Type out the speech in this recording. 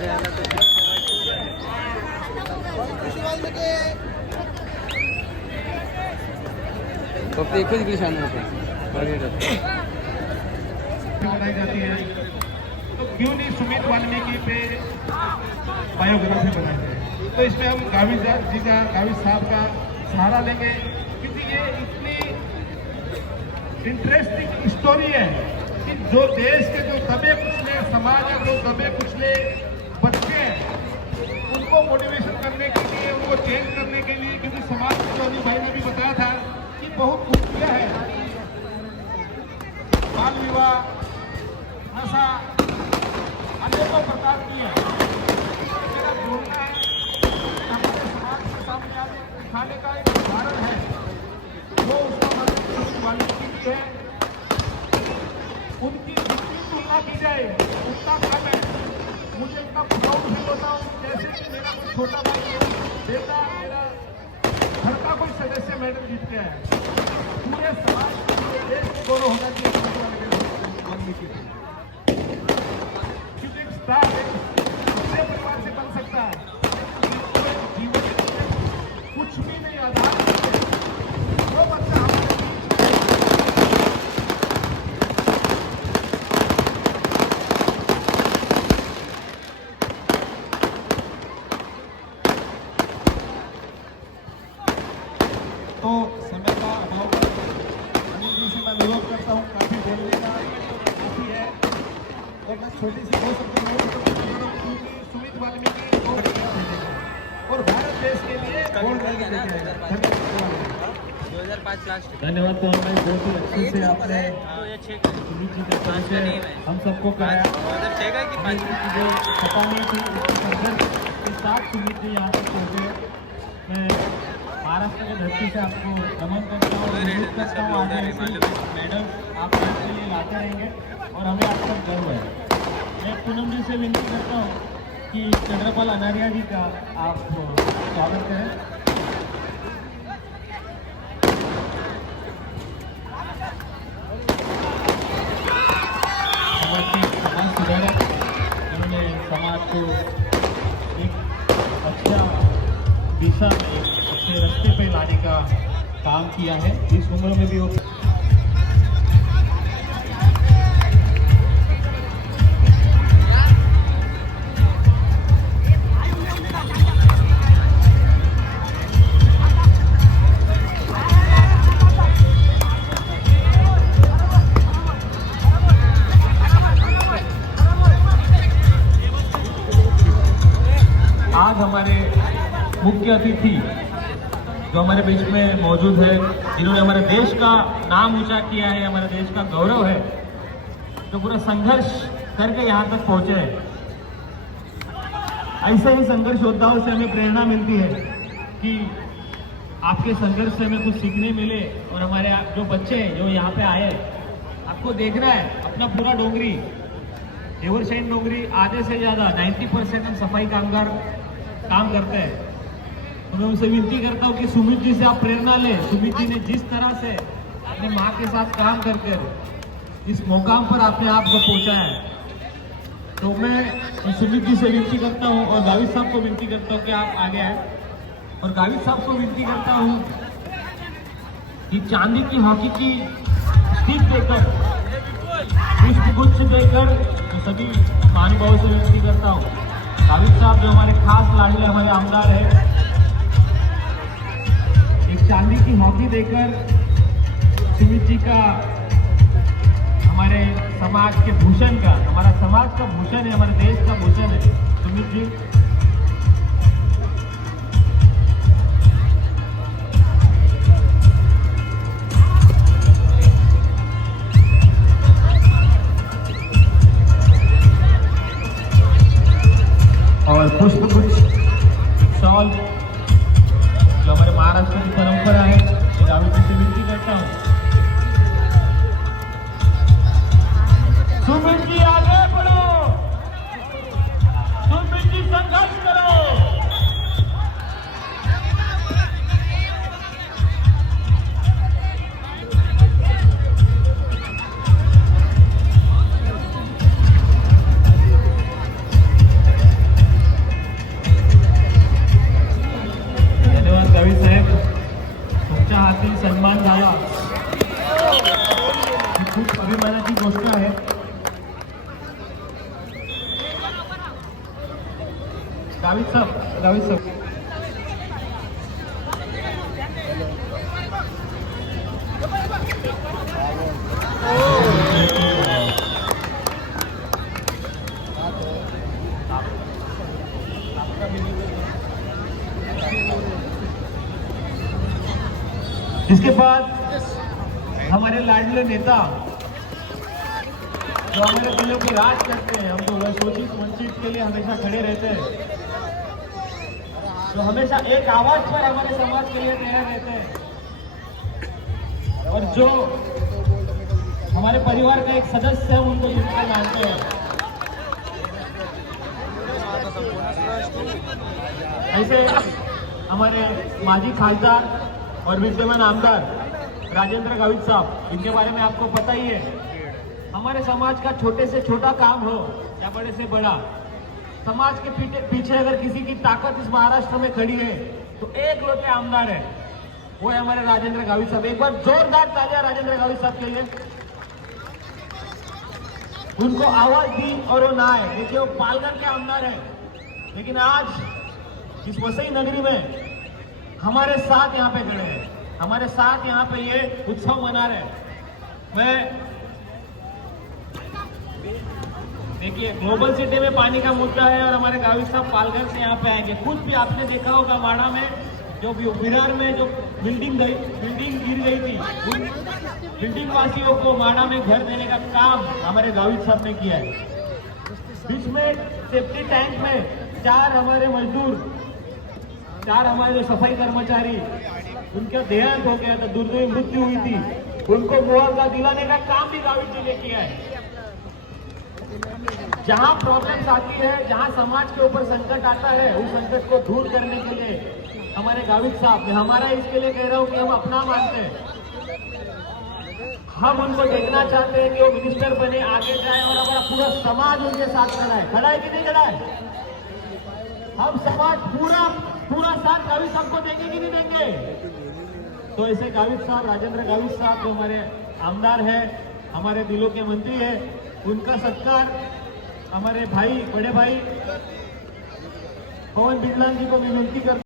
पुढे आला तर फक्त एकच डिश आणू बनाई जाती है, तो क्यों नहीं सुमित वाल्मीकि पे बायोग्राफी बनाते हैं। तो इसमें हम गावित साहब का सहारा लेंगे, क्योंकि ये इतनी इंटरेस्टिंग स्टोरी है कि जो देश के जो दबे कुचले समाज है, जो दबे कुचले बच्चे हैं, उनको मोटिवेशन करने के लिए, उनको चेंज करने के लिए, क्योंकि समाज में जो अनिल भाई ने भी बताया था कि बहुत कुचलियाँ है, बाल विवाह, नशा, अनेकों प्रकार की है। मेरा बोलना है हमारे समाज के सामने आप दिखाने का एक उदाहरण है, वो उसका मतलब वाल्मीकि की है। उनकी जितनी तुलना की जाए उतना कम है। मुझे इतना प्राउड फील होता हूँ जैसे कि मेरा कोई छोटा भाई बेटा, मेरा घर का कोई सदस्य मेडल जीत गया है। पूरे समाज पूरे देश को गौरव होना चाहिए वाल्मीकि, क्योंकि एक स्टार एक दूसरे परिवार से बन सकता है, जीवन में कुछ भी नहीं आधार वो बच्चा हमारे तो समय का अभाव अनिल जी से मैं विरोध करता हूँ, काफी बोलने का काफी है, और मैं छोटी सी हो सकती हूँ सुमित वाल्मीकि को और भारत देश के लिए गोल्ड मेडल लेके आए। 2005 लास्ट। धन्यवाद। तो हमें बहुत ही अच्छे से आपने सुमित जी के परिचय हम सबको कराया। जो पता नहीं थी उसके संघर्ष के साथ सुमित जी यहाँ तक पहुँचे। मैं महाराष्ट्र की धरती से आपको नमन करता हूँ, उम्मीद करता हूँ आगे ऐसे मेडल आप देश के लिए लाते रहेंगे और हमें आप पर गर्व है। मैं पूनम जी से विनती करता हूँ कि चंद्रपाल अनारिया जी का आप स्वागत करें। समाज सुधारक, उन्होंने समाज को एक अच्छा दिशा में अच्छे रास्ते पे लाने का काम किया है। इस उम्र में भी वो आज हमारे मुख्य अतिथि जो हमारे बीच में मौजूद है, जिन्होंने हमारे देश का नाम ऊंचा किया है, हमारे देश का गौरव है, जो पूरा संघर्ष करके यहाँ तक पहुँचे हैं। ऐसे ही संघर्ष योद्धाओं से हमें प्रेरणा मिलती है कि आपके संघर्ष से हमें कुछ सीखने मिले। और हमारे जो बच्चे जो यहाँ पे आए, आपको देखना है अपना पूरा डोंगरी, एवरशाइन डोंगरी आधे से ज़्यादा 90% हम सफाई कामगार काम करते हैं। तो मैं उनसे विनती करता हूँ कि सुमित जी से आप प्रेरणा लें। सुमित जी ने जिस तरह से अपने माँ के साथ काम कर इस मुकाम पर अपने आप को पहुँचा है, तो मैं सुमित जी से विनती करता हूँ और गावित साहब को विनती करता हूँ कि आप आगे आए। और गावित साहब को विनती करता हूँ कि चांदी की हॉकी की स्टिक देकर, पुष्पगुच्छ देकर, तो सभी महानुभावों से विनती करता हूँ। गावित साहब जो हमारे खास लाडले हमारे आमदार है, एक चांदी की हॉकी देकर सुमित जी का, हमारे समाज के भूषण का, हमारा समाज का भूषण है, हमारे देश का भूषण है सुमित जी। और पुष्पगुच्छ शॉल जो हमारे महाराष्ट्र की परंपरा है, गावित जी से विनती करता हूँ। सुमित जी आगे बढ़ो, सुमित जी संघर्ष गावित साहब इसके बाद हमारे लाडले नेता जो हमारे दिलों की राज करते हैं, हम तो शोषित वंचित के लिए हमेशा खड़े रहते हैं, जो हमेशा एक आवाज पर हमारे समाज के लिए खड़े रहते हैं, और जो हमारे परिवार का एक सदस्य है, उनको जितना मानते हैं। ऐसे हमारे माजी खासदार और विद्यमान आमदार राजेंद्र गावित साहब, इनके बारे में आपको पता ही है। हमारे समाज का छोटे से छोटा काम हो या बड़े से बड़ा, समाज के पीछे अगर किसी की ताकत इस महाराष्ट्र में खड़ी है तो एक लौटे आमदार है, वो है हमारे राजेंद्र गावित साहब। एक बार जोरदार तालियां राजेंद्र गावित साहब के लिए। उनको आवाज दी और वो ना आए। देखिए, वो पालघर के आमदार है, लेकिन आज इस वसई नगरी में हमारे साथ यहाँ पे खड़े हैं, हमारे साथ यहाँ पे ये उत्सव मना रहे हैं। मैं देखिए, ग्लोबल सिटी में पानी का मुद्दा है और हमारे गावित साहब पालघर से यहाँ पे आएंगे। खुद भी आपने देखा होगा वाड़ा में जो विरार में जो बिल्डिंग गिर गई थी, उन बिल्डिंग वासियों को माड़ा में घर देने का काम हमारे गावित साहब ने किया है। बीच में सेफ्टी टैंक में 4 हमारे मजदूर, 4 हमारे जो सफाई कर्मचारी, उनका देहांत हो गया था, दुर्दैवी मृत्यु हुई थी, उनको मुआवजा दिलाने का काम भी गावित जी ने किया है। जहां प्रॉब्लम्स आती है, जहां समाज के ऊपर संकट आता है, उस संकट को दूर करने के लिए हमारे गावित साहब, मैं हमारा इसके लिए कह रहा हूं कि हम अपना मानते हैं, हम उनको देखना चाहते हैं कि वो मिनिस्टर बने, आगे जाए और हमारा पूरा समाज उनके साथ खड़ा है। खड़ा है कि नहीं खड़ा है? हम समाज पूरा साथ गावित साहब को देंगे कि नहीं देंगे? तो ऐसे गावित साहब, राजेंद्र गावित साहब जो हमारे आमदार है, हमारे दिलों के मंत्री है, उनका सत्कार हमारे भाई, बड़े भाई पवन बिड़ला जी को विनती करते